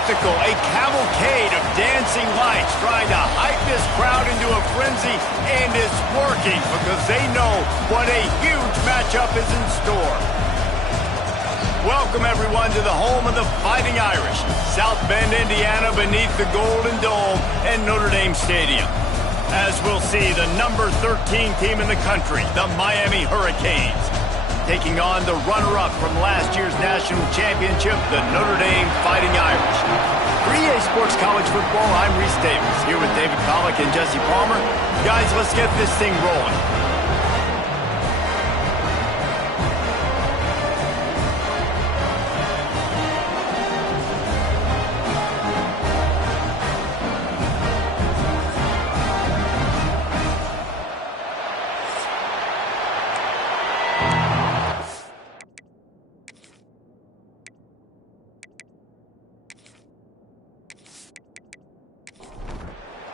spectacle, a cavalcade of dancing lights trying to hype this crowd into a frenzy, and it's working because they know what a huge matchup is in store. Welcome, everyone, to the home of the Fighting Irish, South Bend, Indiana, beneath the Golden Dome and Notre Dame Stadium. As we'll see, the number 13 team in the country, the Miami Hurricanes, taking on the runner-up from last year's national championship, the Notre Dame Fighting Irish. For EA Sports College Football, I'm Reese Davis, here with David Pollack and Jesse Palmer. Guys, let's get this thing rolling.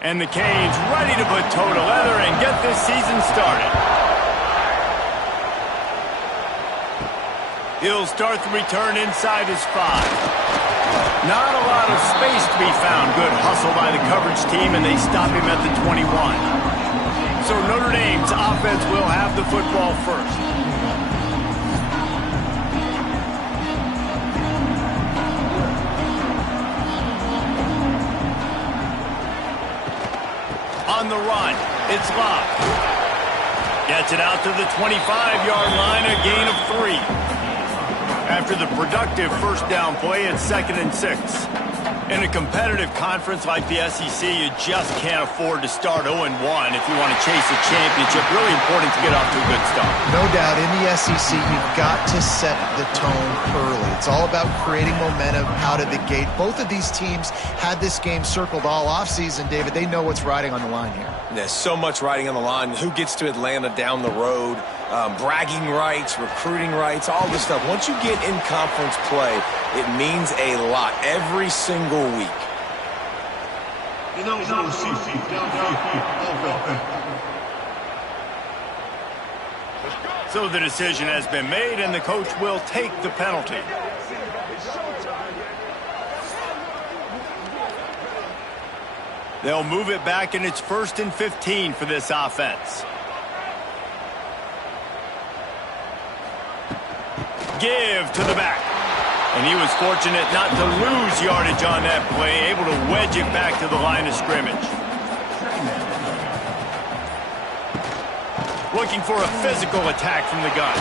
And the Canes ready to put toe to leather and get this season started. He'll start the return inside his 5. Not a lot of space to be found. Good hustle by the coverage team, and they stop him at the 21. So Notre Dame's offense will have the football first. On the run, it's Locke. Gets it out to the 25-yard line, a gain of 3. After the productive first down play, it's 2nd and 6. In a competitive conference like the SEC, you just can't afford to start 0-1 if you want to chase a championship. Really important to get off to a good start. No doubt, in the SEC, you've got to set the tone early. It's all about creating momentum out of the gate. Both of these teams had this game circled all offseason, David. They know what's riding on the line here. There's so much riding on the line. Who gets to Atlanta down the road? Bragging rights, recruiting rights, all this stuff. Once you get in conference play, it means a lot every single week. So the decision has been made, and the coach will take the penalty. They'll move it back, and it's 1st and 15 for this offense. Give to the back. And he was fortunate not to lose yardage on that play, able to wedge it back to the line of scrimmage. Looking for a physical attack from the gun.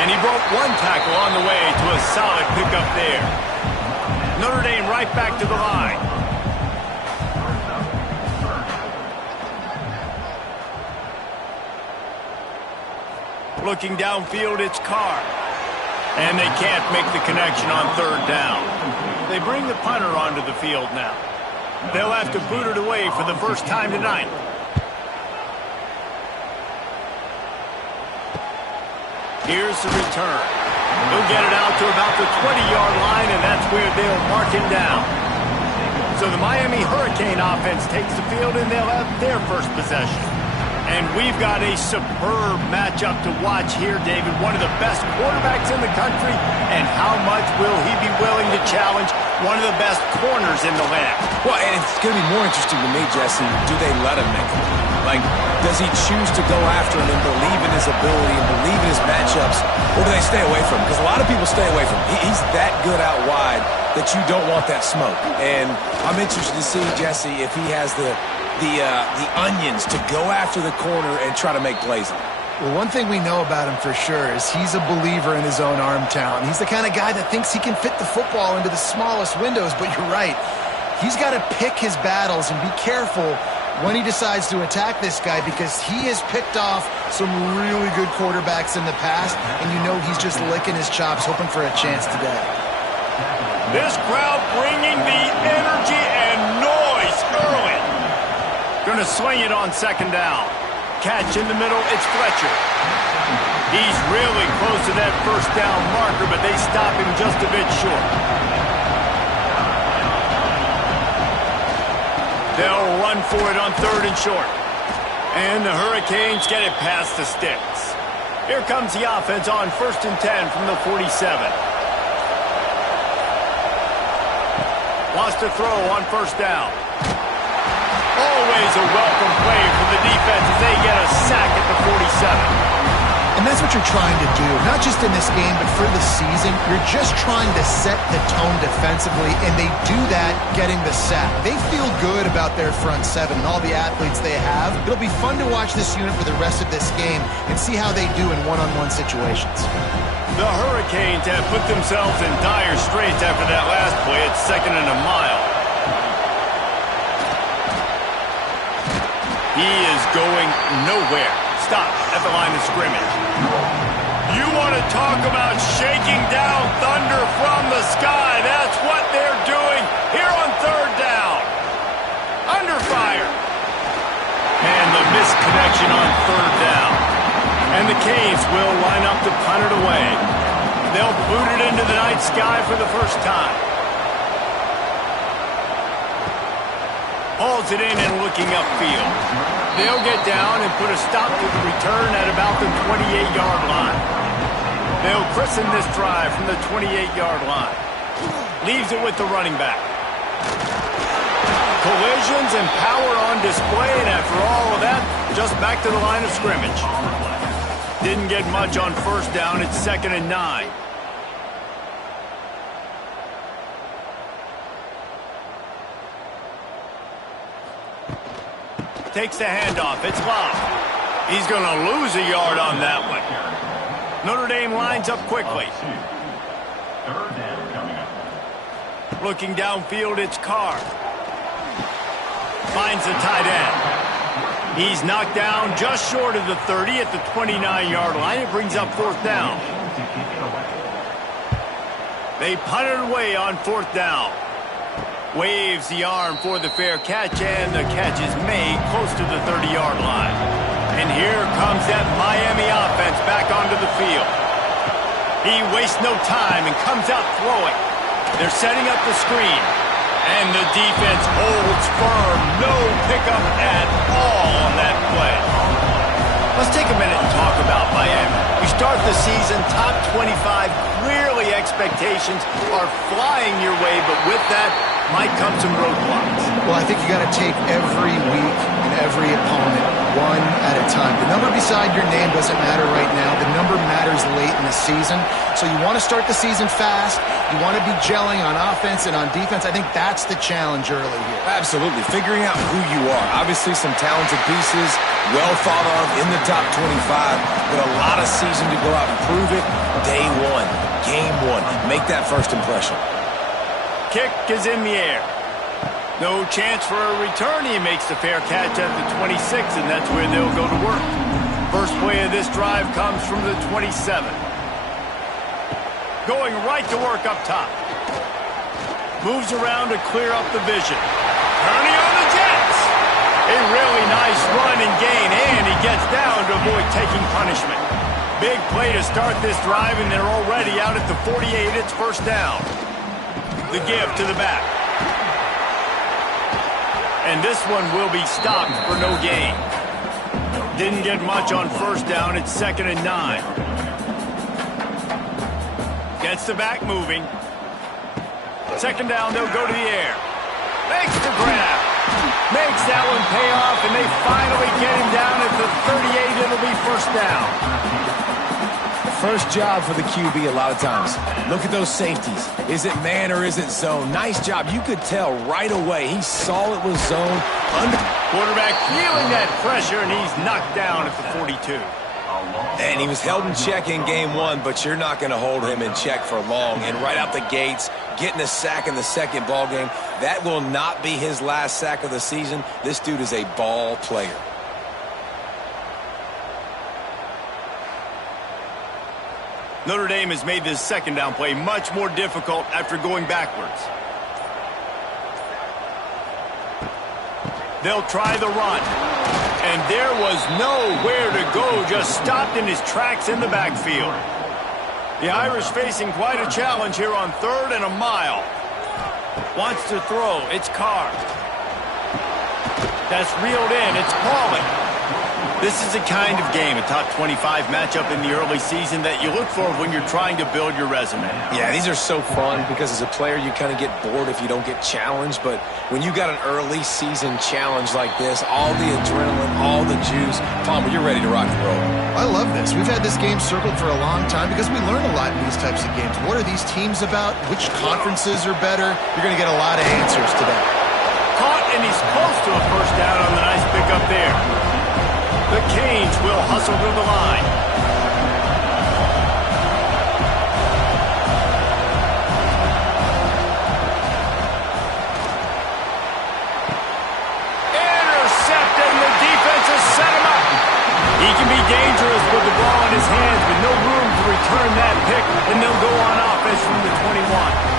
And he broke one tackle on the way to a solid pickup there. Notre Dame right back to the line. Looking downfield, it's Carr. And they can't make the connection on 3rd down. They bring the punter onto the field now. They'll have to boot it away for the first time tonight. Here's the return. He'll get it out to about the 20-yard line, and that's where they'll mark him down. So the Miami Hurricane offense takes the field, and they'll have their first possession. And we've got a superb matchup to watch here, David. One of the best quarterbacks in the country. And how much will he be willing to challenge one of the best corners in the land? Well, and it's going to be more interesting to me, Jesse, do they let him make it? Like, does he choose to go after him and believe in his ability and believe in his matchups, or do they stay away from him? Because a lot of people stay away from him. He's that good out wide that you don't want that smoke. And I'm interested to see, Jesse, if he has the onions to go after the corner and try to make plays on it. Well, one thing we know about him for sure is he's a believer in his own arm talent. He's the kind of guy that thinks he can fit the football into the smallest windows, but you're right. He's got to pick his battles and be careful when he decides to attack this guy, because he has picked off some really good quarterbacks in the past, and you know he's just licking his chops, hoping for a chance today. This crowd bringing the energy and noise early. Going to swing it on 2nd down. Catch in the middle, it's Fletcher. He's really close to that first down marker, but they stop him just a bit short. They'll run for it on 3rd and short. And the Hurricanes get it past the sticks. Here comes the offense on 1st and 10 from the 47. Wants to throw on first down. Always a welcome play for the defense as they get a sack at the 47. And that's what you're trying to do, not just in this game, but for the season. You're just trying to set the tone defensively, and they do that getting the sack. They feel good about their front seven and all the athletes they have. It'll be fun to watch this unit for the rest of this game and see how they do in one-on-one situations. The Hurricanes have put themselves in dire straits after that last play. It's 2nd and a mile. He is going nowhere. Stop at the line of scrimmage. You want to talk about shaking down thunder from the sky. That's what they're doing here on 3rd down. Under fire. And the misconnection on 3rd down. And the Canes will line up to punt it away. They'll boot it into the night sky for the first time. Hauls it in and looking upfield. They'll get down and put a stop to the return at about the 28-yard line. They'll christen this drive from the 28-yard line. Leaves it with the running back. Collisions and power on display, and after all of that, just back to the line of scrimmage. Didn't get much on first down. It's 2nd and 9. Takes the handoff. It's Love. He's going to lose a yard on that one. Notre Dame lines up quickly. Looking downfield, it's Carr. Finds the tight end. He's knocked down just short of the 30 at the 29-yard line. It brings up 4th down. They punt it away on 4th down. Waves the arm for the fair catch, and the catch is made close to the 30-yard line. And here comes that Miami offense back onto the field. He wastes no time and comes out throwing. They're setting up the screen. And the defense holds firm. No pickup at all on that play. Let's take a minute and talk about Miami. We start the season top 25. Clearly expectations are flying your way, but with that might come some roadblocks. Well, I think you got to take every week and every opponent one at a time. The number beside your name doesn't matter right now. The number matters late in the season. So you want to start the season fast. You want to be gelling on offense and on defense. I think that's the challenge early here. Absolutely. Figuring out who you are. Obviously some talented pieces, well thought of in the top 25, but a lot of season to go out and prove it. Day one, game one. Make that first impression. Kick is in the air. No chance for a return. He makes the fair catch at the 26, and that's where they'll go to work. First play of this drive comes from the 27. Going right to work up top. Moves around to clear up the vision. Turning on the Jets. A really nice run and gain, and he gets down to avoid taking punishment. Big play to start this drive, and they're already out at the 48. It's first down. The give to the back. And this one will be stopped for no gain. Didn't get much on first down. It's 2nd and 9. Gets the back moving. 2nd down, they'll go to the air. Makes the grab. Makes that one pay off, and they finally get him down at the 38. It'll be first down. First job for the QB a lot of times. Look at those safeties. Is it man or is it zone? Nice job. You could tell right away. He saw it was zone. Quarterback feeling that pressure, and he's knocked down at the 42. And he was held in check in game one, but you're not going to hold him in check for long. And right out the gates, getting a sack in the second ball game, that will not be his last sack of the season. This dude is a ball player. Notre Dame has made this 2nd down play much more difficult after going backwards. They'll try the run. And there was nowhere to go, just stopped in his tracks in the backfield. The Irish facing quite a challenge here on 3rd and a mile. Wants to throw. It's Carr. That's reeled in. It's Pauling. This is the kind of game, a top 25 matchup in the early season, that you look for when you're trying to build your resume. Yeah, these are so fun because as a player you kind of get bored if you don't get challenged, but when you got an early season challenge like this, all the adrenaline, all the juice, Palmer, you're ready to rock and roll. I love this. We've had this game circled for a long time because we learn a lot in these types of games. What are these teams about? Which conferences are better? You're going to get a lot of answers to that. Caught, and he's close to a first down on the nice pickup there. The Canes will hustle to the line. Intercepted, and the defense has set him up. He can be dangerous with the ball in his hands, with no room to return that pick, and they'll go on offense from the 21.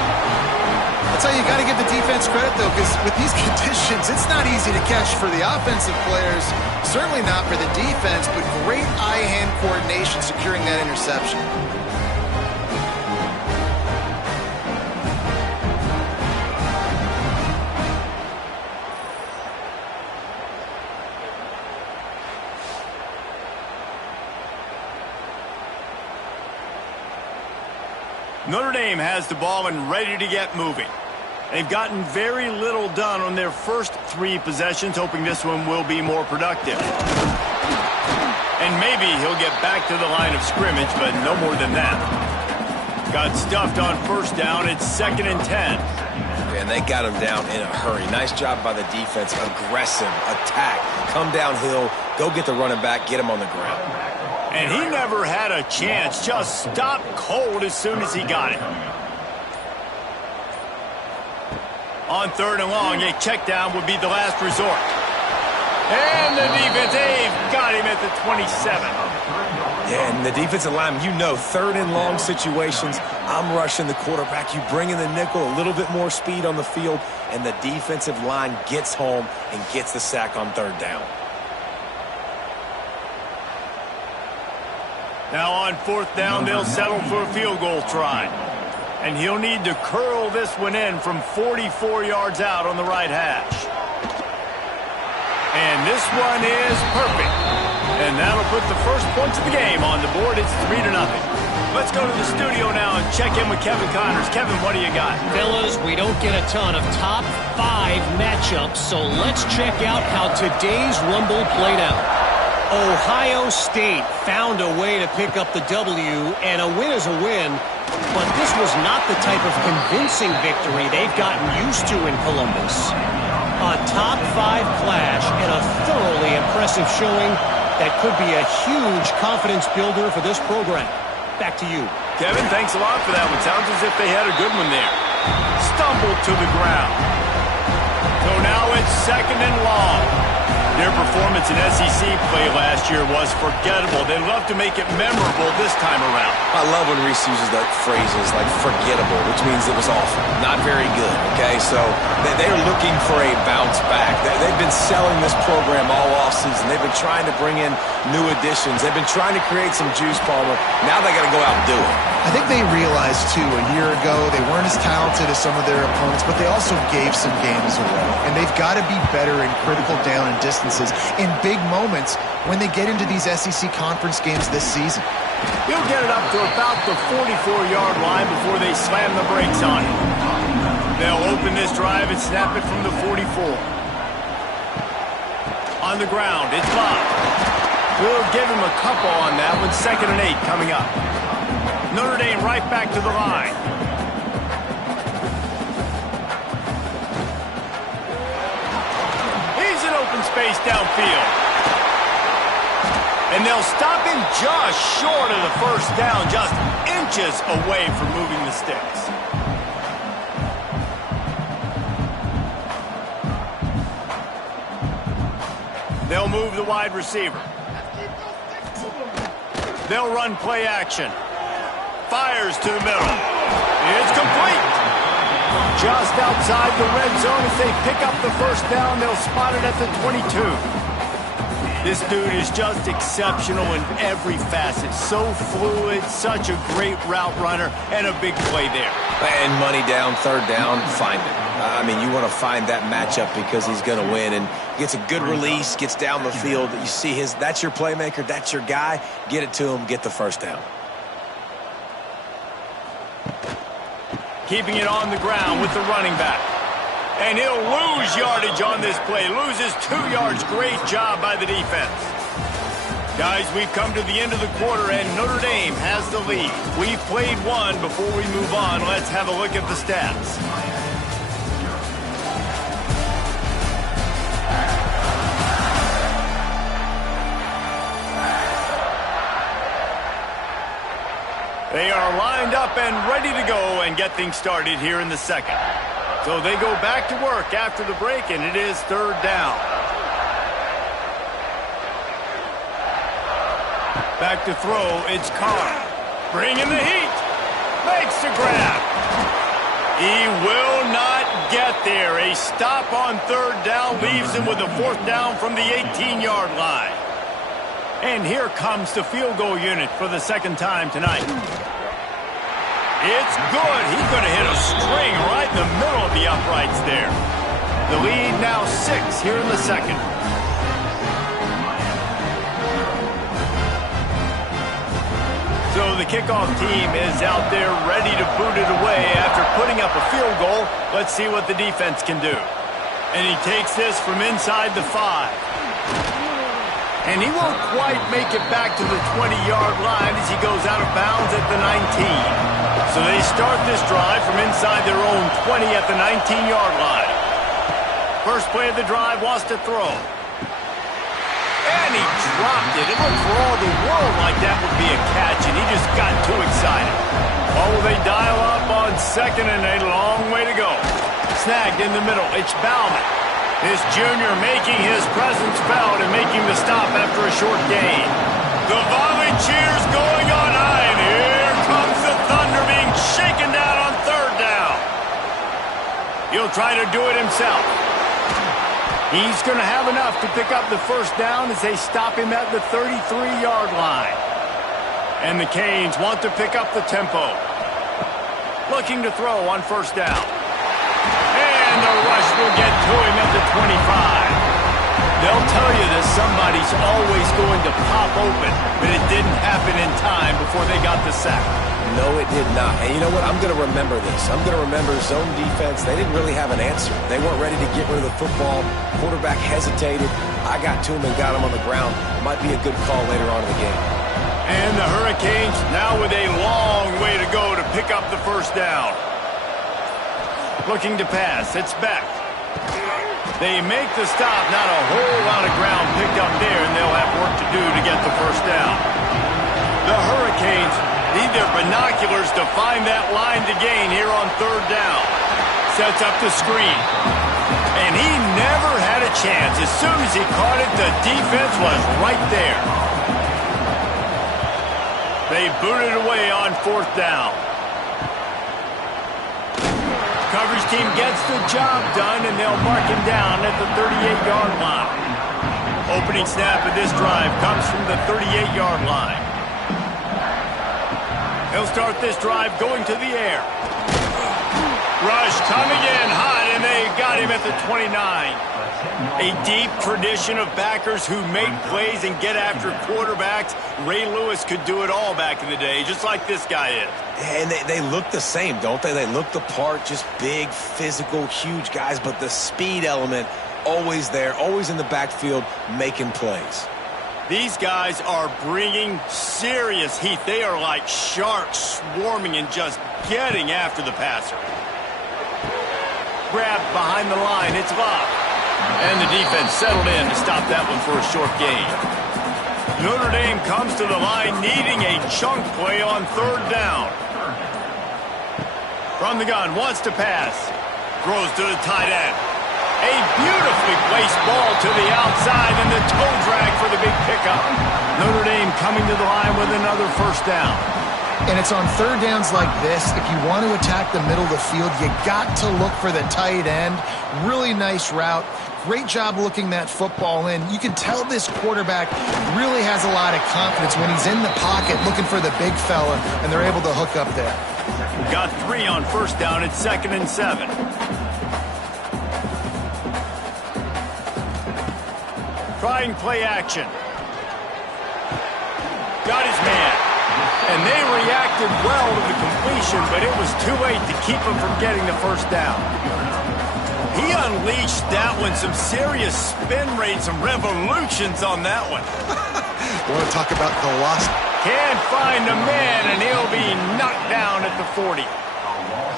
That's how you got to give the defense credit, though, because with these conditions, it's not easy to catch for the offensive players, certainly not for the defense, but great eye-hand coordination securing that interception. Notre Dame has the ball and ready to get moving. They've gotten very little done on their first 3 possessions, hoping this one will be more productive. And maybe he'll get back to the line of scrimmage, but no more than that. Got stuffed on first down. It's 2nd and 10. And they got him down in a hurry. Nice job by the defense. Aggressive, attack, come downhill, go get the running back, get him on the ground. And he never had a chance. Just stopped cold as soon as he got it. On 3rd and long, a check down would be the last resort. And the defense, they've got him at the 27. Yeah, and the defensive lineman, you know, 3rd and long situations, I'm rushing the quarterback. You bring in the nickel, a little bit more speed on the field, and the defensive line gets home and gets the sack on 3rd down. Now on 4th down, they'll settle for a field goal try. And he'll need to curl this one in from 44 yards out on the right hash. And this one is perfect. And that'll put the first points of the game on the board. It's 3-0. Let's go to the studio now and check in with Kevin Connors. Kevin, what do you got? Fellas, we don't get a ton of top 5 matchups, so let's check out how today's Rumble played out. Ohio State found a way to pick up the W, and a win is a win, but this was not the type of convincing victory they've gotten used to in Columbus. A top 5 clash and a thoroughly impressive showing that could be a huge confidence builder for this program. Back to you. Kevin, thanks a lot for that one. Sounds as if they had a good one there. Stumbled to the ground. So now it's 2nd and long. Their performance in SEC play last year was forgettable. They'd love to make it memorable this time around. I love when Reese uses that phrases like forgettable, which means it was awful, not very good, okay? So they're looking for a bounce back. They've been selling this program all offseason. They've been trying to bring in new additions. They've been trying to create some juice, Palmer. Now they got to go out and do it. I think they realized, too, a year ago they weren't as talented as some of their opponents, but they also gave some games away. And they've got to be better in critical down and distances in big moments when they get into these SEC conference games this season. He'll get it up to about the 44-yard line before they slam the brakes on it. They'll open this drive and snap it from the 44. On the ground, it's Bob. We'll give him a couple on that one. 2nd and 8 coming up. Notre Dame right back to the line. He's in open space downfield. And they'll stop him just short of the first down, just inches away from moving the sticks. They'll move the wide receiver. They'll run play action. Fires to the middle. It's complete. Just outside the red zone as they pick up the first down. They'll spot it at the 22. This dude is just exceptional in every facet. So fluid, such a great route runner, and a big play there. And money down, 3rd down, find it. I mean, you want to find that matchup because he's going to win, and gets a good release, gets down the field. You see that's your playmaker, that's your guy. Get it to him, get the first down. Keeping it on the ground with the running back. And he'll lose yardage on this play. Loses 2 yards. Great job by the defense. Guys, we've come to the end of the quarter, and Notre Dame has the lead. We've played one. Before we move on, let's have a look at the stats. They are lined up and ready to go and get things started here in the second. So they go back to work after the break, and it is third down. Back to throw, it's Carr. Bringing the heat. Makes the grab. He will not get there. A stop on third down leaves him with a fourth down from the 18-yard line. And here comes the field goal unit for the second time tonight. It's good. He's going to hit a string right in the middle of the uprights there. The lead now 6 here in the second. So the kickoff team is out there ready to boot it away after putting up a field goal. Let's see what the defense can do. And he takes this from inside the 5. And he won't quite make it back to the 20-yard line as he goes out of bounds at the 19. So they start this drive from inside their own 20 at the 19-yard line. First play of the drive, wants to throw. And he dropped it. It looked for all the world like that would be a catch, and he just got too excited. Oh, they dial up on second, and a long way to go. Snagged in the middle. It's Bauman. This junior making his presence felt and making the stop after a short gain. The volley cheers going on high, and here comes the Thunder being shaken down on third down. He'll try to do it himself. He's going to have enough to pick up the first down as they stop him at the 33-yard line. And the Canes want to pick up the tempo. Looking to throw on first down. And the rush will get to him at the 25. They'll tell you that somebody's always going to pop open, but it didn't happen in time before they got the sack. No, it did not. And you know what? I'm going to remember this. I'm going to remember zone defense. They didn't really have an answer. They weren't ready to get rid of the football. Quarterback hesitated. I got to him and got him on the ground. Might be a good call later on in the game. And the Hurricanes now with a long way to go to pick up the first down. Looking to pass. It's Beck. They make the stop. Not a whole lot of ground picked up there, and they'll have work to do to get the first down. The Hurricanes need their binoculars to find that line to gain here on third down. Sets up the screen. And he never had a chance. As soon as he caught it, the defense was right there. They booted away on fourth down. Coverage team gets the job done, and they'll mark him down at the 38-yard line. Opening snap of this drive comes from the 38-yard line. He'll start this drive going to the air. Rush coming in hot, and they got him at the 29. A deep tradition of backers who make plays and get after quarterbacks. Ray Lewis could do it all back in the day, just like this guy is. And they look the same, don't they? They look the part, just big, physical, huge guys, but the speed element always there, always in the backfield, making plays. These guys are bringing serious heat. They are like sharks swarming and just getting after the passer. Grabbed behind the line, it's Love. And the defense settled in to stop that one for a short gain. Notre Dame comes to the line needing a chunk play on third down. From the gun, wants to pass. Throws to the tight end. A beautifully placed ball to the outside and the toe drag for the big pickup. Notre Dame coming to the line with another first down. And it's on third downs like this, if you want to attack the middle of the field, you got to look for the tight end. Really nice route. Great job looking that football in. You can tell this quarterback really has a lot of confidence when he's in the pocket looking for the big fella, and they're able to hook up there. Got 3 on first down. It's 2nd and 7. Trying play action. Got his man. And they reacted well to the completion, but it was too late to keep him from getting the first down. He unleashed that one. Some serious spin rate, some revolutions on that one. You want to talk about velocity? Can't find a man, and he'll be knocked down at the 40.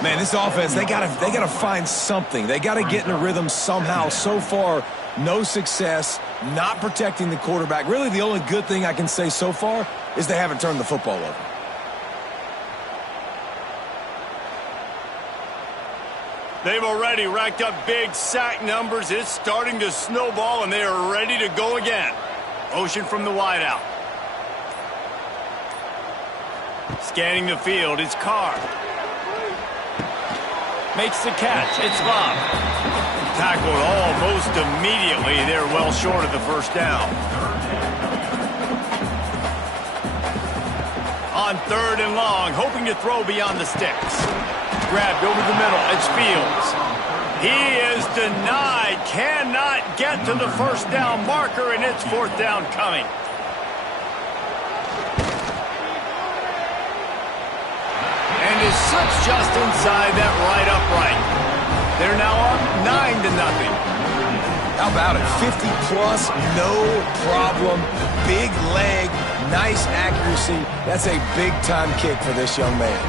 Man, this offense, they gotta find something. They gotta get in a rhythm somehow. So far, no success, not protecting the quarterback. Really, the only good thing I can say so far is they haven't turned the football over. They've already racked up big sack numbers. It's starting to snowball, and they are ready to go again. Motion from the wideout. Scanning the field, it's Carr. Makes the catch, it's Love. Tackled almost immediately. They're well short of the first down. On 3rd and long, hoping to throw beyond the sticks. Grabbed over the middle, it's Fields. He is denied, cannot get to the first down marker, and it's 4th down coming. And it slips just inside that right upright. They're now up 9-0. How about it? 50-plus, no problem. Big leg, nice accuracy. That's a big-time kick for this young man.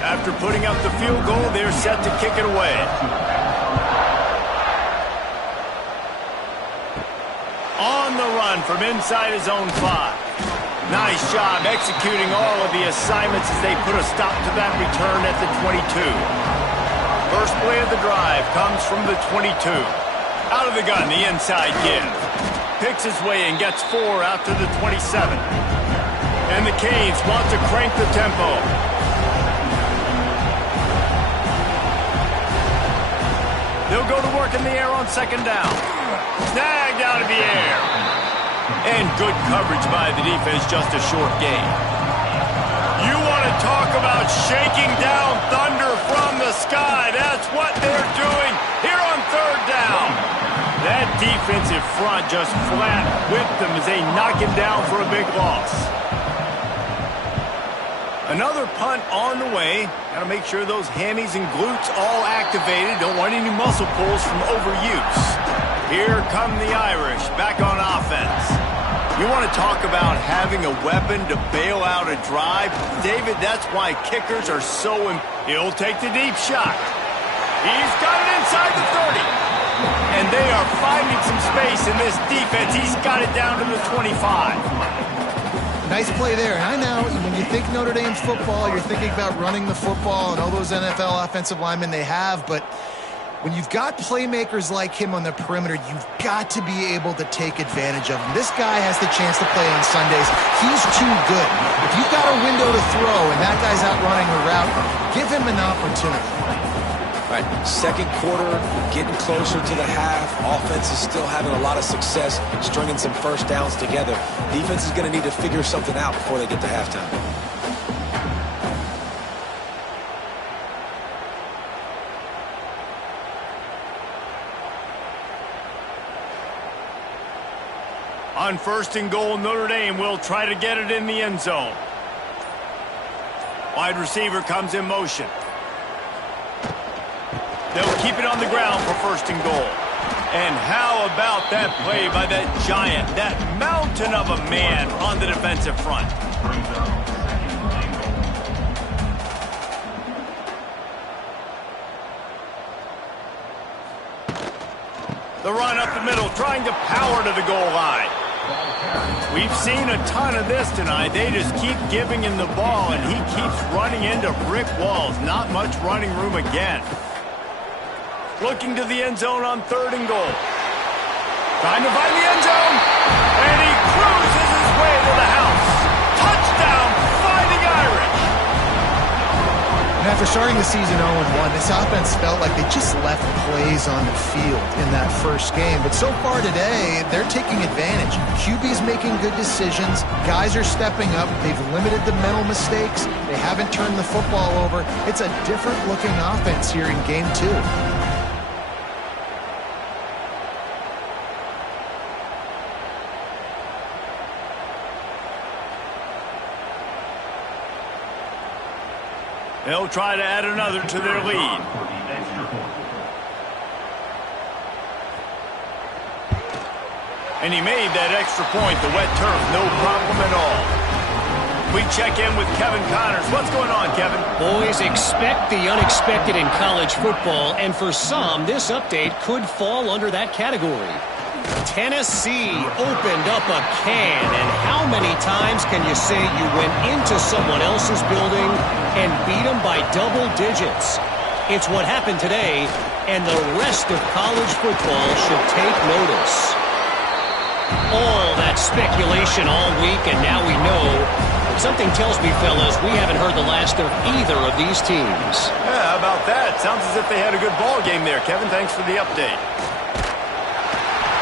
After putting up the field goal, they're set to kick it away. On the run from inside his own 5. Nice job executing all of the assignments as they put a stop to that return at the 22. First play of the drive comes from the 22. Out of the gun, the inside give. Picks his way and gets 4 out to the 27. And the Canes want to crank the tempo. They'll go to work in the air on 2nd down. Snagged out of the air. And good coverage by the defense, just a short gain. You want to talk about shaking down thunder from the sky. That's what they're doing here on 3rd down. That defensive front just flat whipped them as they knock him down for a big loss. Another punt on the way. Got to make sure those hammies and glutes all activated. Don't want any muscle pulls from overuse. Here come the Irish back on offense. You want to talk about having a weapon to bail out a drive? David, that's why kickers are so... He'll take the deep shot. He's got it inside the 30. And they are finding some space in this defense. He's got it down to the 25. Nice play there. I know when you think Notre Dame's football, you're thinking about running the football and all those NFL offensive linemen they have, but when you've got playmakers like him on the perimeter, you've got to be able to take advantage of him. This guy has the chance to play on Sundays. He's too good. If you've got a window to throw and that guy's out running a route, give him an opportunity. All right, 2nd quarter, getting closer to the half. Offense is still having a lot of success stringing some first downs together. Defense is going to need to figure something out before they get to halftime. On 1st and goal, Notre Dame will try to get it in the end zone. Wide receiver comes in motion. They'll keep it on the ground for 1st and goal. And how about that play by that giant, that mountain of a man on the defensive front? The run up the middle, trying to power to the goal line. We've seen a ton of this tonight. They just keep giving him the ball, and he keeps running into brick walls. Not much running room again. Looking to the end zone on 3rd and goal. Trying to find the end zone. And he cruises his way to the house. Touchdown, Fighting Irish. After starting the season 0-1, this offense felt like they just left plays on the field in that first game. But so far today, they're taking advantage. QB's making good decisions. Guys are stepping up. They've limited the mental mistakes. They haven't turned the football over. It's a different-looking offense here in Game 2. They'll try to add another to their lead. And he made that extra point, the wet turf, no problem at all. We check in with Kevin Connors. What's going on, Kevin? Boys, expect the unexpected in college football, and for some, this update could fall under that category. Tennessee opened up a can, and how many times can you say you went into someone else's building and beat them by double digits? It's what happened today, and the rest of college football should take notice. All that speculation all week, and now we know. Something tells me, fellas, we haven't heard the last of either of these teams. Yeah, how about that? Sounds as if they had a good ball game there, Kevin. Thanks for the update.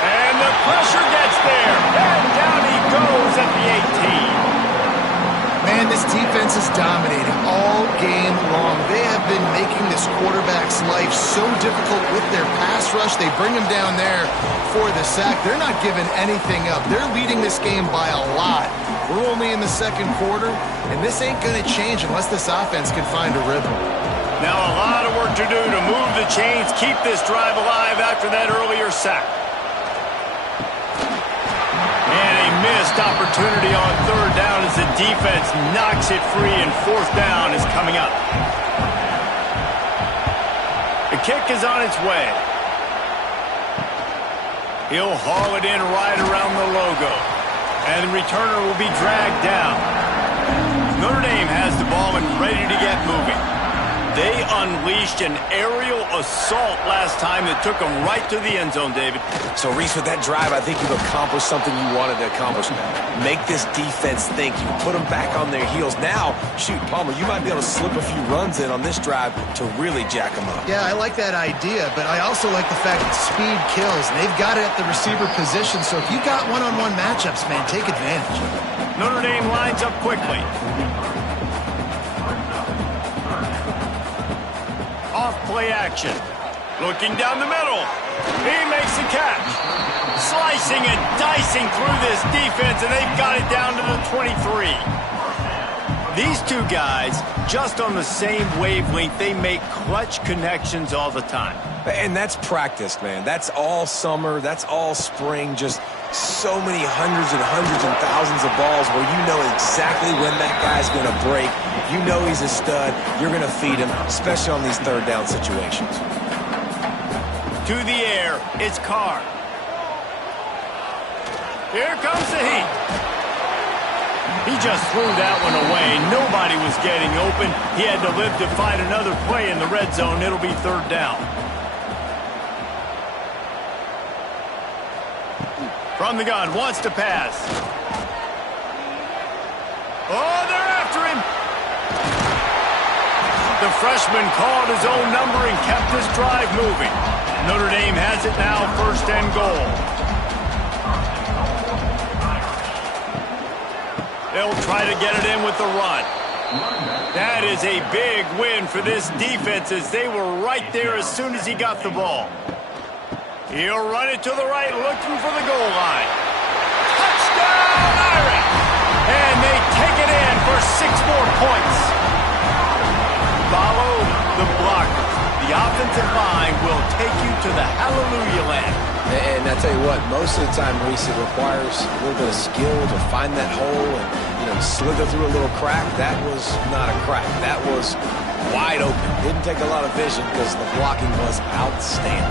And the pressure gets there. And down he goes at the 18. Man, this defense is dominating all game long. They have been making this quarterback's life so difficult with their pass rush. They bring him down there for the sack. They're not giving anything up. They're leading this game by a lot. We're only in the second quarter, and this ain't going to change unless this offense can find a rhythm. Now a lot of work to do to move the chains, keep this drive alive after that earlier sack. And a missed opportunity on third down as the defense knocks it free, and fourth down is coming up. The kick is on its way. He'll haul it in right around the logo. And the returner will be dragged down. Notre Dame has the ball and ready to get moving. They unleashed an aerial assault last time that took them right to the end zone, David. So, Reese, with that drive, I think you've accomplished something you wanted to accomplish. Make this defense think. You put them back on their heels. Now, shoot, Palmer, you might be able to slip a few runs in on this drive to really jack them up. Yeah, I like that idea, but I also like the fact that speed kills. And they've got it at the receiver position, so if you got one-on-one matchups, man, take advantage. Notre Dame lines up quickly. Off-play action. Looking down the middle. He makes the catch. Slicing and dicing through this defense, and they've got it down to the 23. These two guys, just on the same wavelength, they make clutch connections all the time. And that's practice, man. That's all summer. That's all spring. Just so many hundreds and thousands of balls where you know exactly when that guy's going to break. You know he's a stud. You're going to feed him, especially on these third down situations. To the air, it's Carr. Here comes the heat. He just threw that one away. Nobody was getting open. He had to live to find another play in the red zone. It'll be third down. From the gun, wants to pass. Oh, they're after him. The freshman called his own number and kept this drive moving. Notre Dame has it now, first and goal. They'll try to get it in with the run. That is a big win for this defense as they were right there as soon as he got the ball. He'll run it to the right, looking for the goal line. Touchdown, Irish! And they take it in for 6 more points. Follow the blockers. The offensive line will take you to the hallelujah land. And I tell you what, most of the time, Reese, it requires a little bit of skill to find that hole and, slither through a little crack. That was not a crack. That was wide open. Didn't take a lot of vision because the blocking was outstanding.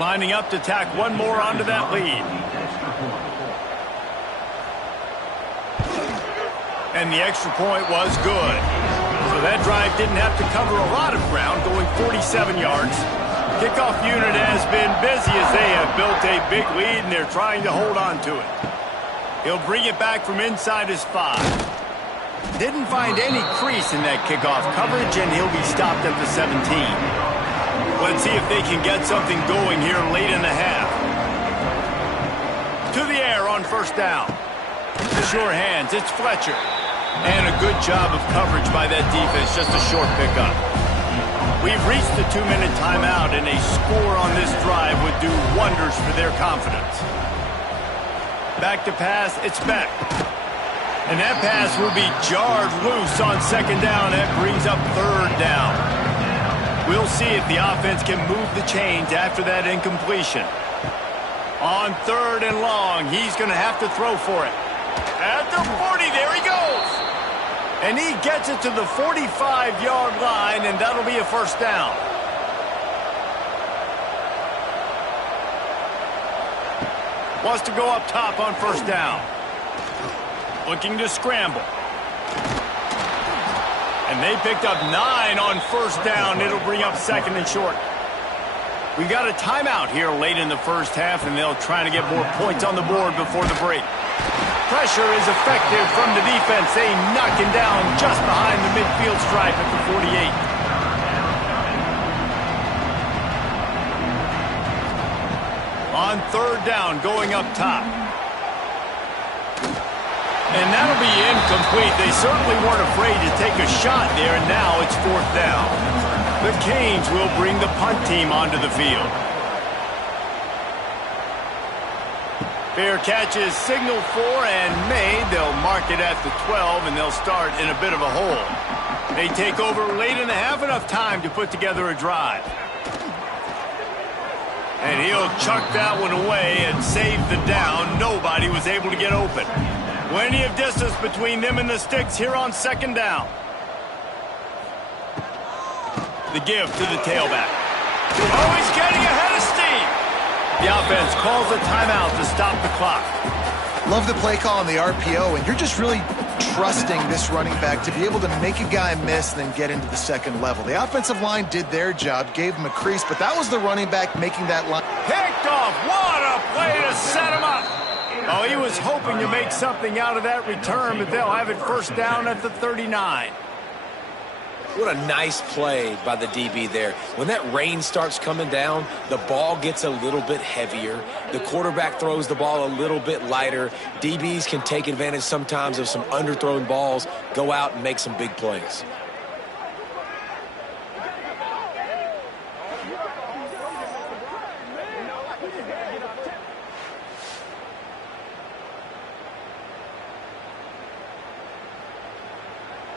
Lining up to tack one more onto that lead. And the extra point was good. So that drive didn't have to cover a lot of ground, going 47 yards. Kickoff unit has been busy as they have built a big lead, and they're trying to hold on to it. He'll bring it back from inside his 5. Didn't find any crease in that kickoff coverage, and he'll be stopped at the 17. Let's see if they can get something going here late in the half. To the air on first down. Sure hands, it's Fletcher. And a good job of coverage by that defense, just a short pickup. We've reached the 2-minute timeout, and a score on this drive would do wonders for their confidence. Back to pass, it's Beck. And that pass will be jarred loose on second down. That brings up third down. We'll see if the offense can move the chains after that incompletion. On third and long, he's going to have to throw for it. At the 40, there he goes. And he gets it to the 45-yard line, and that'll be a first down. Wants to go up top on first down. Looking to scramble. And they picked up 9 on first down. It'll bring up second and short. We got a timeout here late in the first half, and they'll try to get more points on the board before the break. Pressure is effective from the defense. They knock him down just behind the midfield stripe at the 48. On third down, going up top. And that'll be incomplete. They certainly weren't afraid to take a shot there, and now it's fourth down. The Canes will bring the punt team onto the field. Fair catch is signaled for and made. They'll mark it at the 12, and they'll start in a bit of a hole. They take over late in the half, enough time to put together a drive. And he'll chuck that one away and save the down. Nobody was able to get open. Plenty of distance between them and the sticks here on second down. The give to the tailback. Oh, he's getting ahead of steam. The offense calls a timeout to stop the clock. Love the play call on the RPO, and you're just really trusting this running back to be able to make a guy miss and then get into the second level. The offensive line did their job, gave him a crease, but that was the running back making that line. Picked off. What a play to set him up. Oh, he was hoping to make something out of that return, but they'll have it first down at the 39. What a nice play by the DB there. When that rain starts coming down, the ball gets a little bit heavier. The quarterback throws the ball a little bit lighter. DBs can take advantage sometimes of some underthrown balls, go out and make some big plays.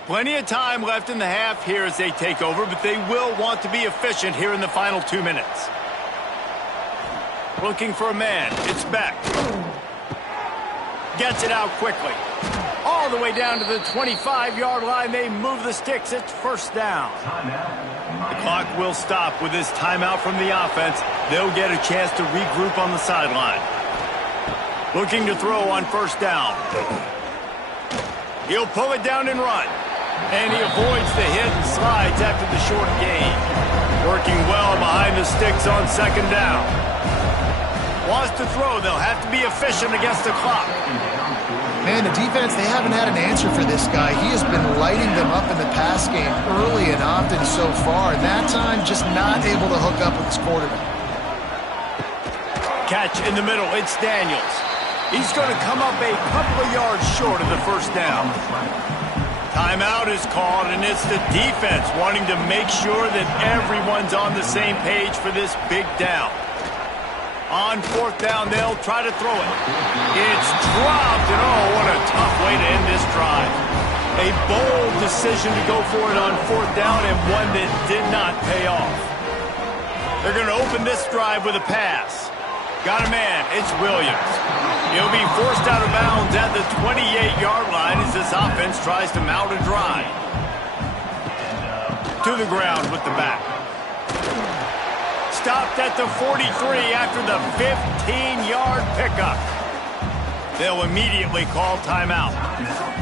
Plenty of time left in the half here as they take over, but they will want to be efficient here in the final 2 minutes. Looking for a man. It's Beck. Gets it out quickly. All the way down to the 25-yard line. They move the sticks. It's first down. The clock will stop with this timeout from the offense. They'll get a chance to regroup on the sideline. Looking to throw on first down. He'll pull it down and run. And he avoids the hit and slides after the short gain. Working well behind the sticks on second down. Wants to throw. They'll have to be efficient against the clock. Man, the defense, they haven't had an answer for this guy. He has been lighting them up in the pass game early and often so far. And that time, just not able to hook up with his quarterback. Catch in the middle. It's Daniels. He's going to come up a couple of yards short of the first down. Timeout is called, and it's the defense wanting to make sure that everyone's on the same page for this big down. On fourth down, they'll try to throw it. It's dropped, and oh, what a tough way to end this drive. A bold decision to go for it on fourth down, and one that did not pay off. They're going to open this drive with a pass. Got a man. It's Williams. He'll be forced out of bounds at the 28-yard line as this offense tries to mount a drive. To the ground with the back. Stopped at the 43 after the 15-yard pickup. They'll immediately call timeout.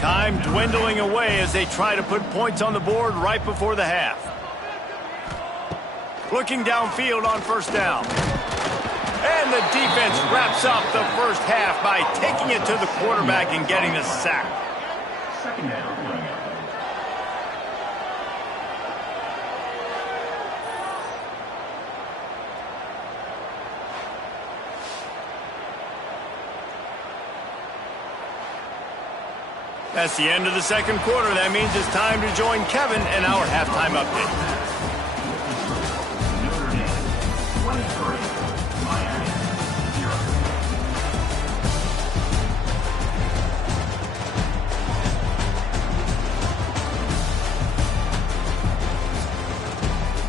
Time dwindling away as they try to put points on the board right before the half. Looking downfield on first down. And the defense wraps up the first half by taking it to the quarterback and getting the sack. Second down. That's the end of the second quarter. That means it's time to join Kevin in our halftime update. Notre Dame, 23, Miami, 0.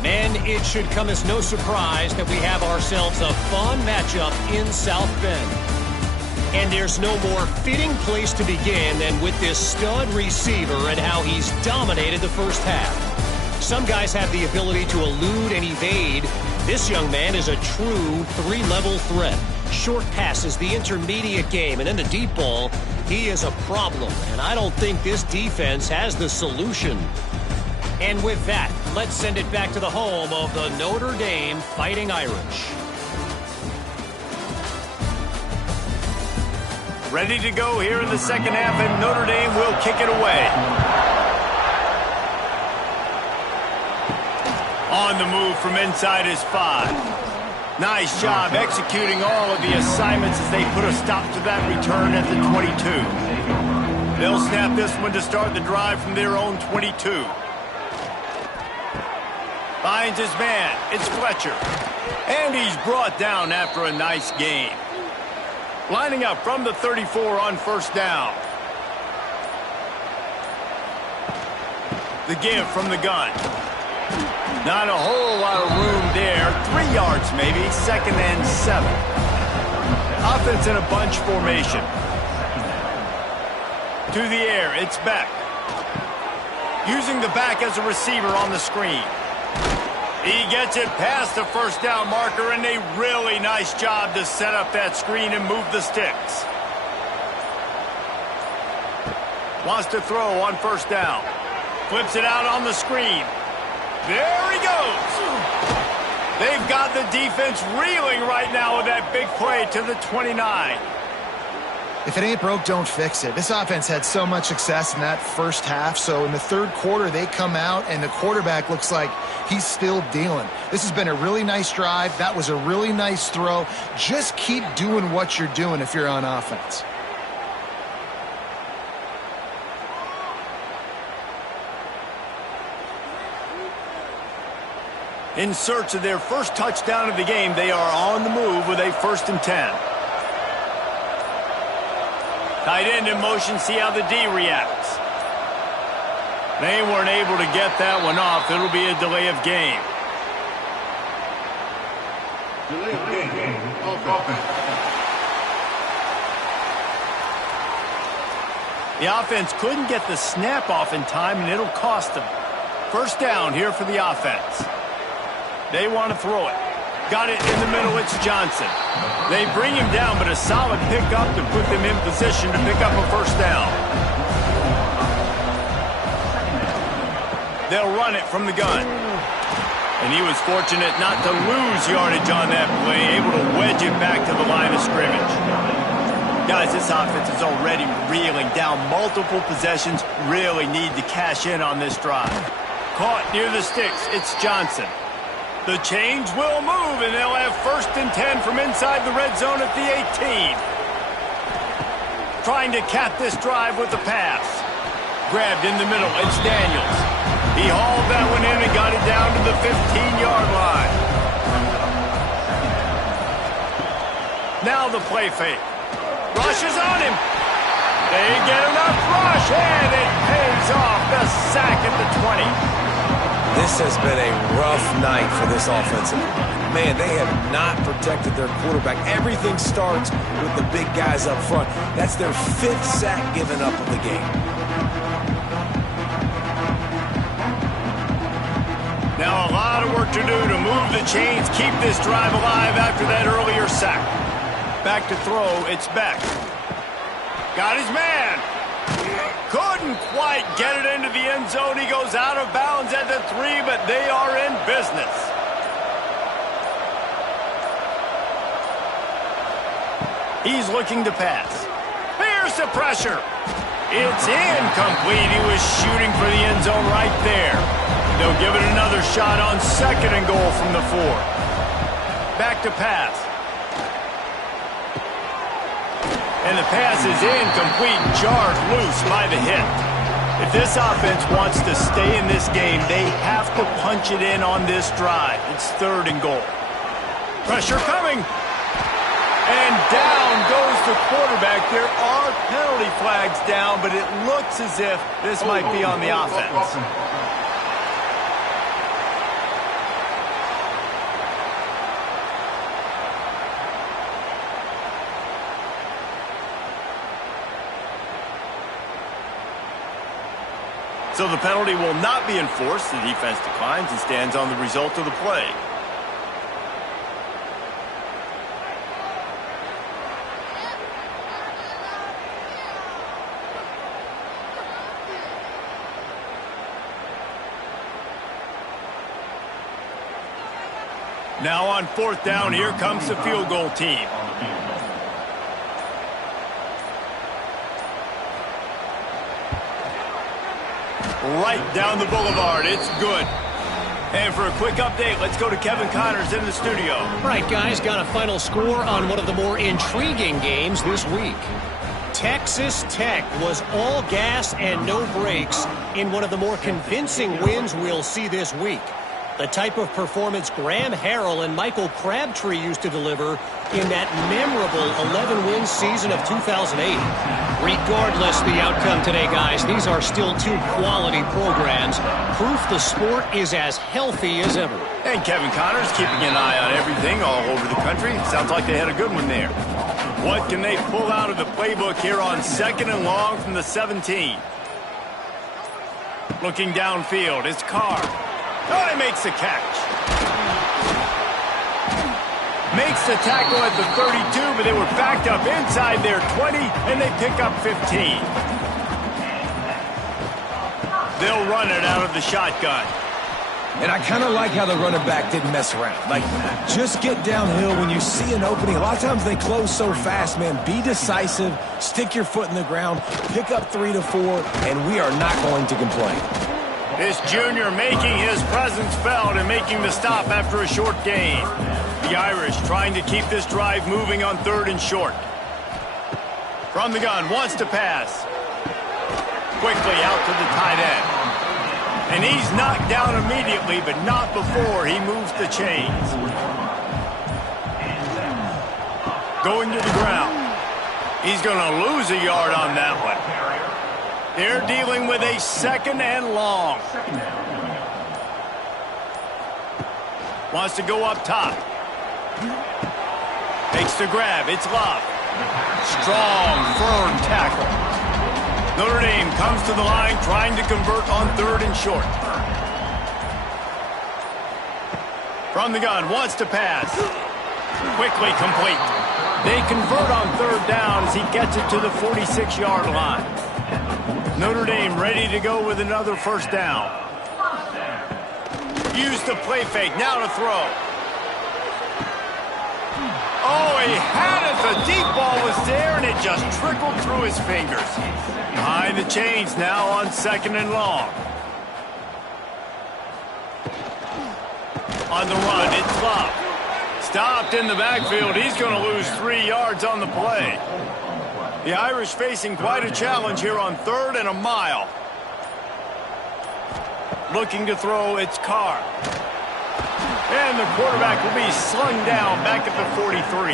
Men, it should come as no surprise that we have ourselves a fun matchup in South Bend. And there's no more fitting place to begin than with this stud receiver and how he's dominated the first half. Some guys have the ability to elude and evade. This young man is a true three-level threat. Short passes, the intermediate game, and then the deep ball, he is a problem. And I don't think this defense has the solution. And with that, let's send it back to the home of the Notre Dame Fighting Irish. Ready to go here in the second half, and Notre Dame will kick it away. On the move from inside his 5. Nice job executing all of the assignments as they put a stop to that return at the 22. They'll snap this one to start the drive from their own 22. Finds his man. It's Fletcher. And he's brought down after a nice gain. Lining up from the 34 on first down. The give from the gun. Not a whole lot of room there. 3 yards maybe. 2nd and 7. Offense in a bunch formation. To the air. It's Beck. Using the back as a receiver on the screen. He gets it past the first down marker, and a really nice job to set up that screen and move the sticks. Wants to throw on first down. Flips it out on the screen. There he goes. They've got the defense reeling right now with that big play to the 29. If it ain't broke, don't fix it. This offense had so much success in that first half, so in the third quarter they come out and the quarterback looks like he's still dealing. This has been a really nice drive. That was a really nice throw. Just keep doing what you're doing if you're on offense. In search of their first touchdown of the game, they are on the move with a 1st and 10. Tight end in motion, see how the D reacts. They weren't able to get that one off. It'll be a delay of game. Delay of game. Offense. The offense couldn't get the snap off in time, and it'll cost them. First down here for the offense. They want to throw it. Got it in the middle, it's Johnson. They bring him down, but a solid pickup to put them in position to pick up a first down. They'll run it from the gun. And he was fortunate not to lose yardage on that play, able to wedge it back to the line of scrimmage. Guys, this offense is already reeling down multiple possessions, really need to cash in on this drive. Caught near the sticks, it's Johnson. The change will move, and they'll have 1st and 10 from inside the red zone at the 18. Trying to cap this drive with the pass. Grabbed in the middle, it's Daniels. He hauled that one in and got it down to the 15-yard line. Now the play fake. Rush is on him. They get enough rush, and it pays off. The sack at the 20. This has been a rough night for this offensive line. Man, they have not protected their quarterback. Everything starts with the big guys up front. That's their 5th sack given up of the game. Now a lot of work to do to move the chains, keep this drive alive after that earlier sack. Back to throw, it's Beck. Got his man. Couldn't quite get it into the end zone. He goes out of bounds at the 3, but they are in business. He's looking to pass. Here's the pressure. It's incomplete. He was shooting for the end zone right there. They'll give it another shot on 2nd and goal from the 4. Back to pass. And the pass is incomplete, jarred loose by the hit. If this offense wants to stay in this game, they have to punch it in on this drive. It's 3rd and goal. Pressure coming. And down goes the quarterback. There are penalty flags down, but it looks as if this might be on the offense. So the penalty will not be enforced. The defense declines and stands on the result of the play. Now on 4th down, here comes the field goal team. Right down the boulevard. It's good. And for a quick update, let's go to Kevin Connors in the studio. Right, guys, got a final score on one of the more intriguing games this week. Texas Tech was all gas and no brakes in one of the more convincing wins we'll see this week. The type of performance Graham Harrell and Michael Crabtree used to deliver in that memorable 11-win season of 2008. Regardless the outcome today, guys, these are still 2 quality programs. Proof the sport is as healthy as ever. And Kevin Connors keeping an eye on everything all over the country. Sounds like they had a good one there. What can they pull out of the playbook here on 2nd and long from the 17? Looking downfield, it's Carr. Oh, he makes the catch. Makes the tackle at the 32, but they were backed up inside their 20, and they pick up 15. They'll run it out of the shotgun. And I kind of like how the running back didn't mess around. Like, just get downhill when you see an opening. A lot of times they close so fast, man. Be decisive, stick your foot in the ground, pick up 3 to 4, and we are not going to complain. This junior making his presence felt and making the stop after a short gain. The Irish trying to keep this drive moving on 3rd and short. From the gun, wants to pass. Quickly out to the tight end. And he's knocked down immediately, but not before he moves the chains. Going to the ground. He's going to lose a yard on that one. They're dealing with a 2nd and long. Wants to go up top. Takes the grab. It's Love. Strong, firm tackle. Notre Dame comes to the line trying to convert on 3rd and short. From the gun, wants to pass. Quickly complete. They convert on 3rd down as he gets it to the 46-yard line. Notre Dame ready to go with another 1st down. Use the play fake, now to throw. Oh, he had it. The deep ball was there, and it just trickled through his fingers. Behind the chains now on 2nd and long. On the run, it's Love. Stopped in the backfield. He's going to lose 3 yards on the play. The Irish facing quite a challenge here on 3rd and a mile. Looking to throw, it's Carr. And the quarterback will be slung down back at the 43.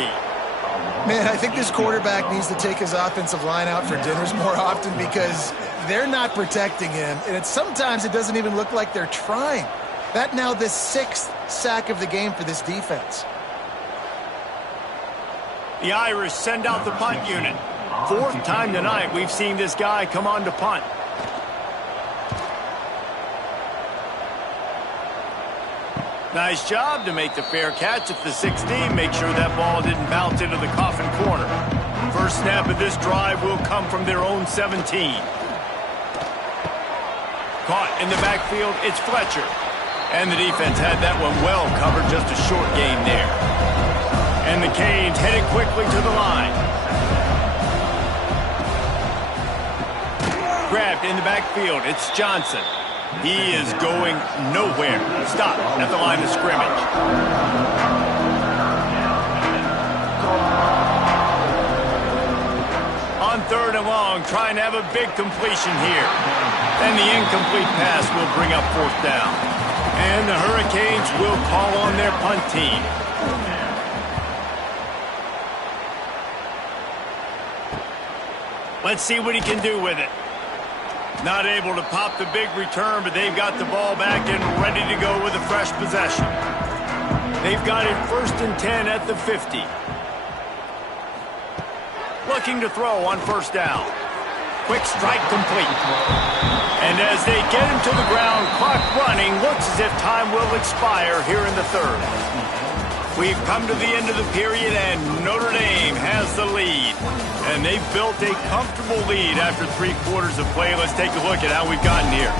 Man, I think this quarterback needs to take his offensive line out for dinners more often because they're not protecting him. And sometimes it doesn't even look like they're trying. That now the 6th sack of the game for this defense. The Irish send out the punt unit. 4th time tonight we've seen this guy come on to punt. Nice job to make the fair catch at the 16. Make sure that ball didn't bounce into the coffin corner. First snap of this drive will come from their own 17. Caught in the backfield, it's Fletcher. And the defense had that one well covered, just a short gain there. And the Canes headed quickly to the line. Grabbed in the backfield. It's Johnson. He is going nowhere. Stop at the line of scrimmage. On 3rd and long, trying to have a big completion here. And the incomplete pass will bring up 4th down. And the Hurricanes will call on their punt team. Let's see what he can do with it. Not able to pop the big return, but they've got the ball back and ready to go with a fresh possession. They've got it 1st and 10 at the 50. Looking to throw on 1st down. Quick strike complete. And as they get him to the ground, clock running, looks as if time will expire here in the 3rd. We've come to the end of the period, and Notre Dame has the lead. And they've built a comfortable lead after 3 quarters of play. Let's take a look at how we've gotten here.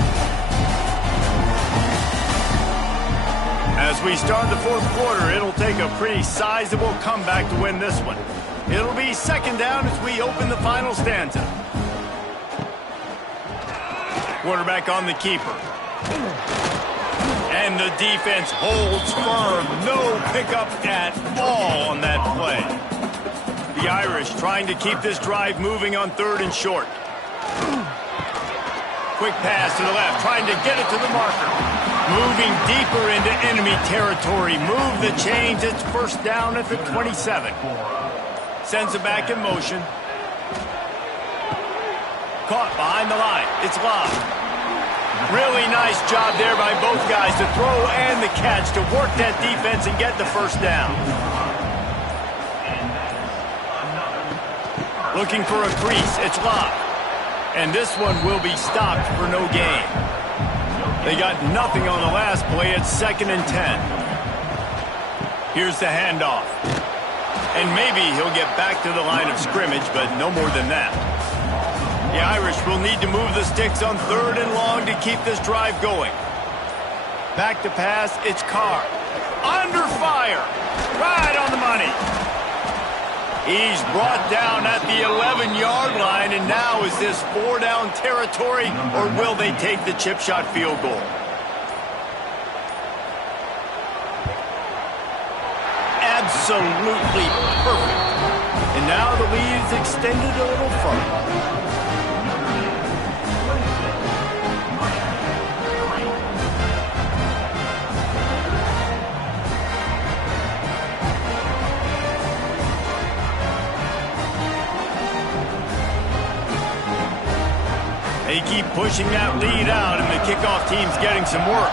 As we start the 4th quarter, it'll take a pretty sizable comeback to win this one. It'll be 2nd down as we open the final stanza. Quarterback on the keeper. And the defense holds firm. No pickup at all on that play. The Irish trying to keep this drive moving on 3rd and short. Quick pass to the left, trying to get it to the marker. Moving deeper into enemy territory. Move the chains. It's 1st down at the 27. Sends it back in motion. Caught behind the line. It's Love. Really nice job there by both guys to throw and the catch to work that defense and get the 1st down. Looking for a crease. It's Love. And this one will be stopped for no gain. They got nothing on the last play. It's 2nd and 10. Here's the handoff. And maybe he'll get back to the line of scrimmage, but no more than that. The Irish will need to move the sticks on 3rd and long to keep this drive going. Back to pass, it's Carr. Under fire. Right on the money. He's brought down at the 11-yard line, and now is this 4-down territory, or will they take the chip shot field goal? Absolutely perfect. And now the lead is extended a little further. They keep pushing that lead out, and the kickoff team's getting some work.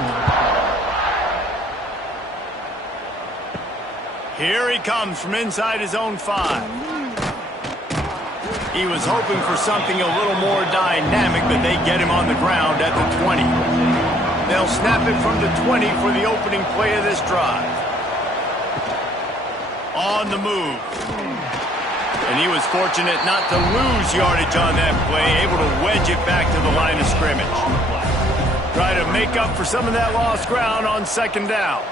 Here he comes from inside his own 5. He was hoping for something a little more dynamic, but they get him on the ground at the 20. They'll snap it from the 20 for the opening play of this drive. On the move. And he was fortunate not to lose yardage on that play, able to wedge it back to the line of scrimmage. Try to make up for some of that lost ground on 2nd down.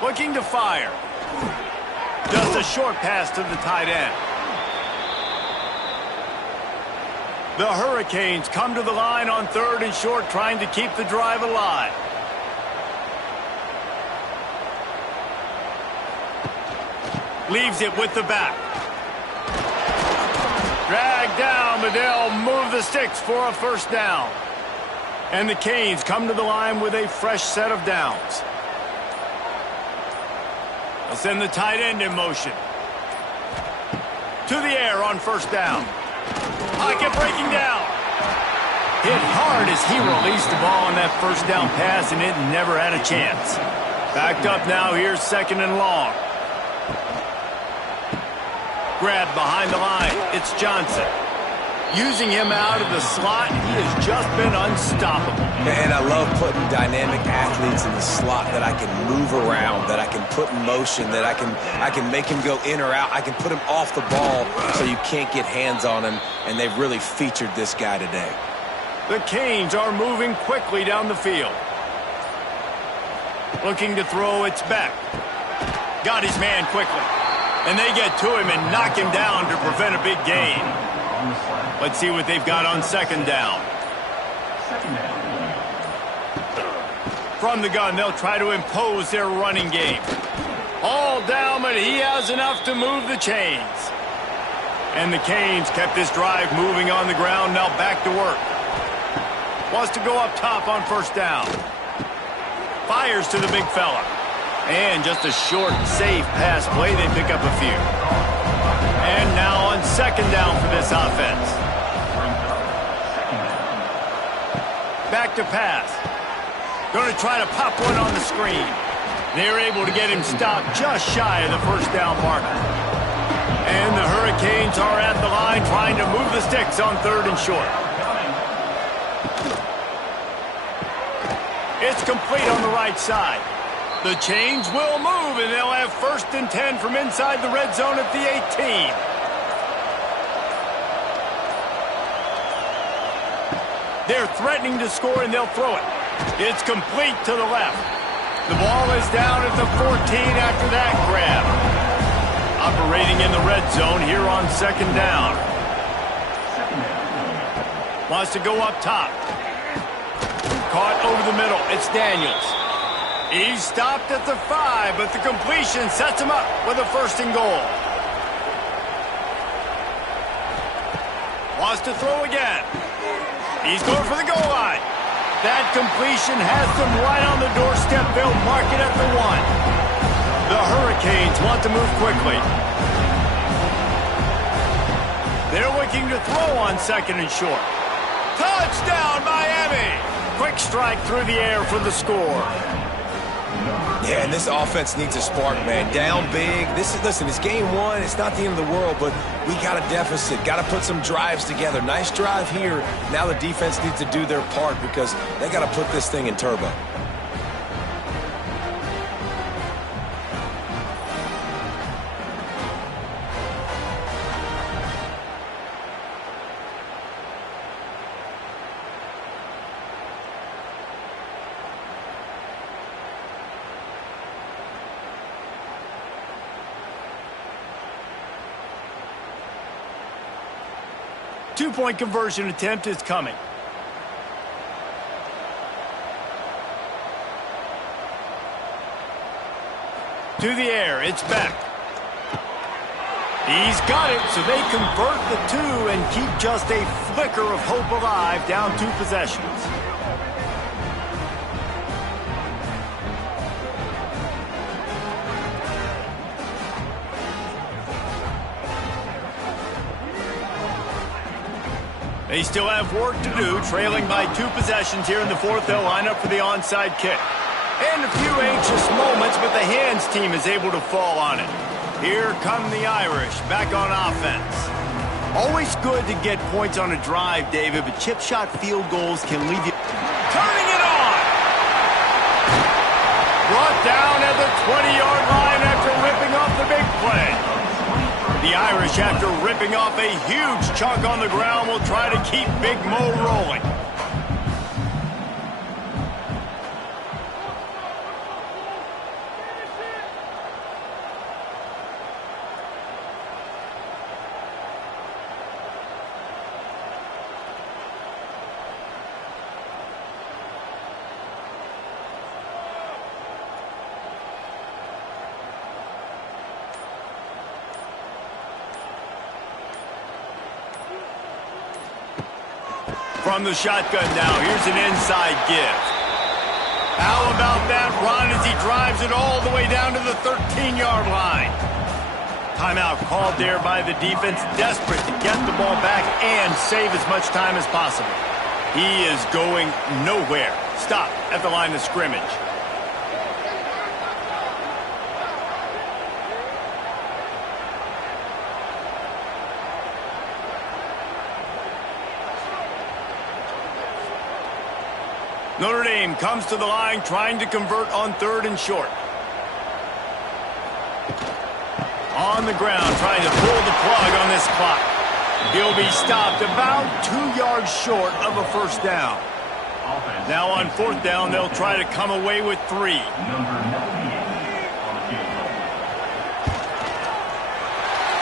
Looking to fire. Just a short pass to the tight end. The Hurricanes come to the line on 3rd and short, trying to keep the drive alive. Leaves it with the back. Dragged down, but they'll move the sticks for a 1st down. And the Canes come to the line with a fresh set of downs. They'll send the tight end in motion. To the air on 1st down. Pocket breaking down. Hit hard as he released the ball on that 1st down pass, and it never had a chance. Backed up now, here's 2nd and long. Grabbed behind the line. It's Johnson. Using him out of the slot, he has just been unstoppable. And I love putting dynamic athletes in the slot that I can move around, that I can put in motion, that I can make him go in or out. I can put him off the ball so you can't get hands on him, and they've really featured this guy today. The Canes are moving quickly down the field. Looking to throw, it's Beck. Got his man quickly. And they get to him and knock him down to prevent a big gain. Let's see what they've got on second down. Second down. From the gun, they'll try to impose their running game. All down, but he has enough to move the chains. And the Canes kept this drive moving on the ground, now back to work. Wants to go up top on first down. Fires to the big fella. And just a short, safe pass play, they pick up a few. And now on second down for this offense. Back to pass. Going to try to pop one on the screen. They're able to get him stopped just shy of the first down marker. And the Hurricanes are at the line trying to move the sticks on third and short. It's complete on the right side. The chains will move, and they'll have first and 10 from inside the red zone at the 18. They're threatening to score, and they'll throw it. It's complete to the left. The ball is down at the 14 after that grab. Operating in the red zone here on second down. Wants to go up top. Caught over the middle. It's Daniels. He's stopped at the 5, but the completion sets him up with a first and goal. Wants to throw again. He's going for the goal line. That completion has them right on the doorstep. They'll mark it at the 1. The Hurricanes want to move quickly. They're looking to throw on second and short. Touchdown, Miami! Quick strike through the air for the score. Yeah, and this offense needs a spark, man. Down big. Listen, it's game one. It's not the end of the world, but we got a deficit. Got to put some drives together. Nice drive here. Now the defense needs to do their part because they got to put this thing in turbo. Two-point conversion attempt is coming. To the air, it's back. He's got it, so they convert the 2 and keep just a flicker of hope alive, down 2 possessions. They still have work to do, trailing by 2 possessions here in the 4th. They'll line up for the onside kick. And a few anxious moments, but the hands team is able to fall on it. Here come the Irish, back on offense. Always good to get points on a drive, David, but chip shot field goals can leave you... Turning it on! Brought down at the 20-yard line after ripping off the big play. The Irish, after ripping off a huge chunk on the ground, will try to keep Big Mo rolling. From the shotgun now, here's an inside give. How about that run as he drives it all the way down to the 13-yard line? Timeout called there by the defense, desperate to get the ball back and save as much time as possible. He is going nowhere. Stop at the line of scrimmage. Notre Dame comes to the line trying to convert on 3rd and short. On the ground trying to pull the plug on this clock. He'll be stopped about 2 yards short of a first down. Now on 4th down, they'll try to come away with 3.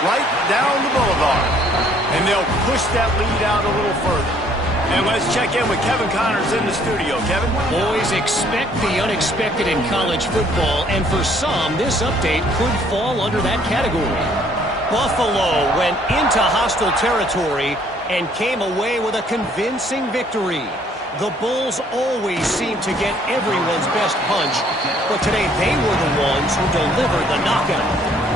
Right down the boulevard. And they'll push that lead out a little further. And let's check in with Kevin Connors in the studio. Kevin? Boys, expect the unexpected in college football, and for some, this update could fall under that category. Buffalo went into hostile territory and came away with a convincing victory. The Bulls always seem to get everyone's best punch, but today they were the ones who delivered the knockout.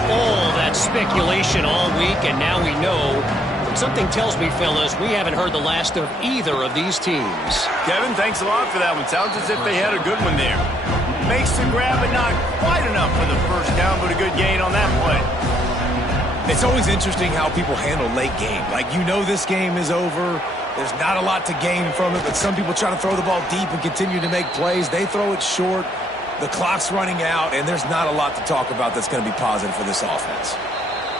All that speculation all week, and now we know. Something tells me, fellas, we haven't heard the last of either of these teams. Kevin, thanks a lot for that one. Sounds as if they had a good one there. Makes the grab, but not quite enough for the first down, but a good gain on that play. It's always interesting how people handle late game. Like, you know this game is over. There's not a lot to gain from it, but some people try to throw the ball deep and continue to make plays. They throw it short. The clock's running out, and there's not a lot to talk about that's going to be positive for this offense.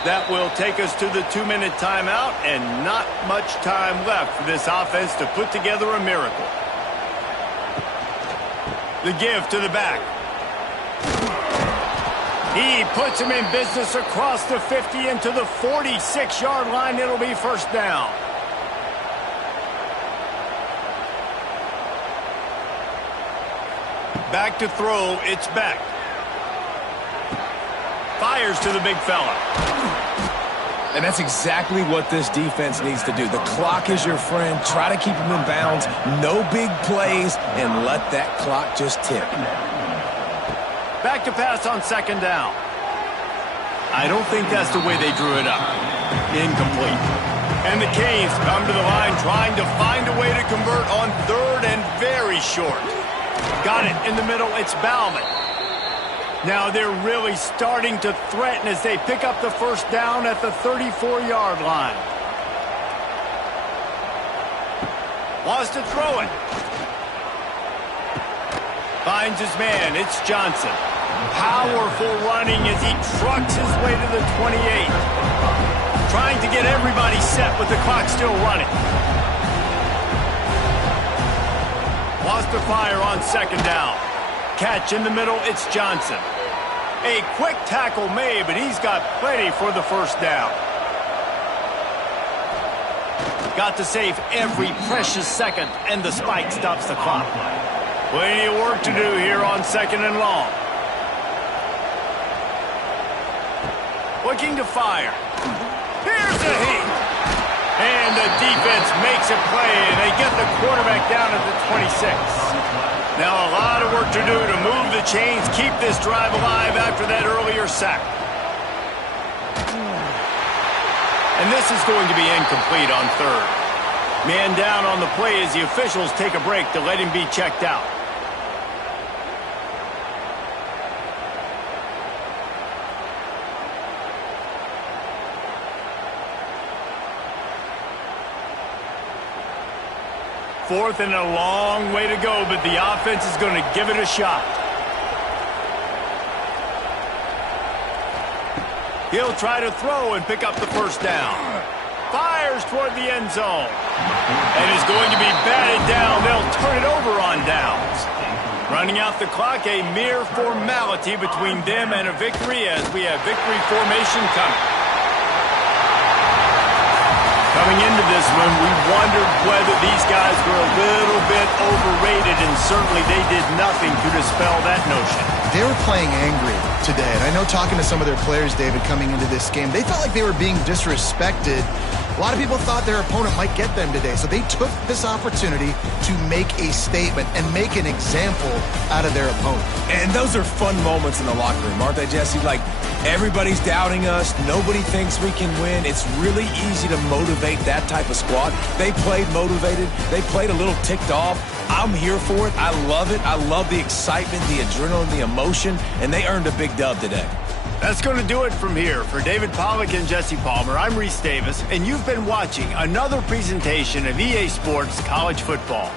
That will take us to the 2-minute timeout, and not much time left for this offense to put together a miracle. The give to the back. He puts him in business across the 50 into the 46-yard line. It'll be first down. Back to throw. It's back. Fires to the big fella. And that's exactly what this defense needs to do. The clock is your friend. Try to keep him in bounds. No big plays, and let that clock just tick. Back to pass on second down. I don't think that's the way they drew it up. Incomplete. And the Canes come to the line trying to find a way to convert on third and very short. Got it in the middle. It's Bauman. Now they're really starting to threaten as they pick up the first down at the 34-yard line. Wants to throw it. Finds his man. It's Johnson. Powerful running as he trucks his way to the 28. Trying to get everybody set with the clock still running. Wants to fire on second down. Catch in the middle. It's Johnson. A quick tackle made, but he's got plenty for the first down. Got to save every precious second, and the spike stops the clock. Plenty of work to do here on second and long. Looking to fire. Here's the heat. And the defense makes a play, and they get the quarterback down at the 26. Now a lot of work to do to move the chains, keep this drive alive after that earlier sack. And this is going to be incomplete on third. Man down on the play as the officials take a break to let him be checked out. Fourth and a long way to go, but the offense is going to give it a shot. He'll try to throw and pick up the first down. Fires toward the end zone. And is going to be batted down. They'll turn it over on downs. Running out the clock, a mere formality between them and a victory as we have victory formation coming. Coming into this one, we wondered whether these guys were a little bit overrated, and certainly they did nothing to dispel that notion. They were playing angry today, and I know talking to some of their players, David, coming into this game, they felt like they were being disrespected. A lot of people thought their opponent might get them today, so they took this opportunity to make a statement and make an example out of their opponent. And those are fun moments in the locker room, aren't they, Jesse? Like, everybody's doubting us. Nobody thinks we can win. It's really easy to motivate that type of squad. They played motivated. They played a little ticked off. I'm here for it. I love it. I love the excitement, the adrenaline, the emotion, and they earned a big dub today. That's going to do it from here. For David Pollack and Jesse Palmer, I'm Reese Davis, and you've been watching another presentation of EA Sports College Football.